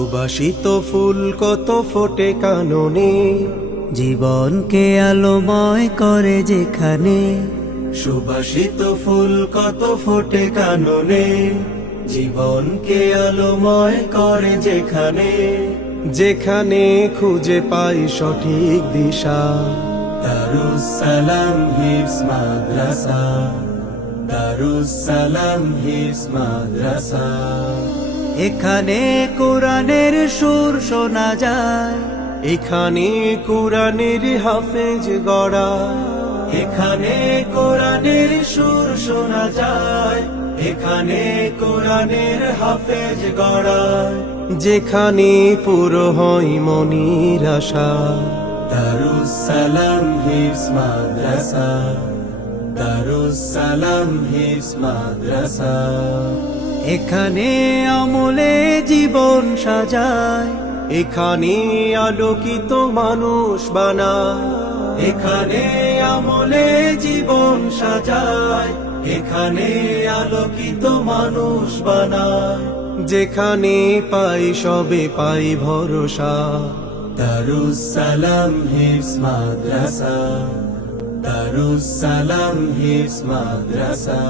সুবাসিত ফুল কত ফোটে কাননে, জীবনকে আলোময় করে যেখানে। সুবাসিত ফুল কত ফোটে কাননে, জীবনকে আলোময় করে যেখানে। যেখানে খুঁজে পাই সঠিক দিশা দারুসালাম হিফস মাদ্রাসা দারুসালাম হিফস মাদ্রাসা। এখানে কোরআনের সুর শোনা যায়। এখানে কোরআনের হাফেজ গড়া। এখানে কোরআনের সুর শোনা যায়। এখানে কোরআনের হাফেজ গড়া। যেখানে পুরো হয় মনির আশা। দারুসালাম হিফস মাদ্রাসা। দারুসালাম হিফস মাদ্রাসা। এখানে আমলে জীবন সাজায়, এখানে আলোকিত মানুষ বানায়, এখানে আমলে জীবন সাজায়, এখানে আলোকিত মানুষ বানায়। যেখানে পাই সবে পাই ভরসা দারুসালাম হিফস মাদ্রাসা দারুসালাম হিফস মাদ্রাসা।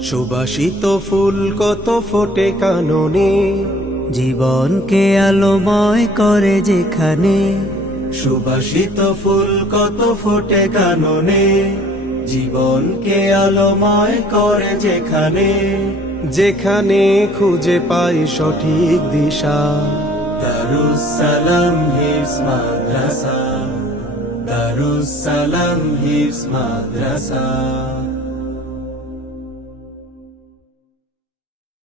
সুবাসিত ফুল কত ফোটে কাননে, জীবনকে আলোময় করে যেখানে। সুবাসিত ফুল কত ফোটে কাননে, জীবনকে আলোময় করে যেখানে। যেখানে খুঁজে পাই সঠিক দিশা দারুসালাম হিফস মাদ্রাসা দারুসালাম হিফস মাদ্রাসা।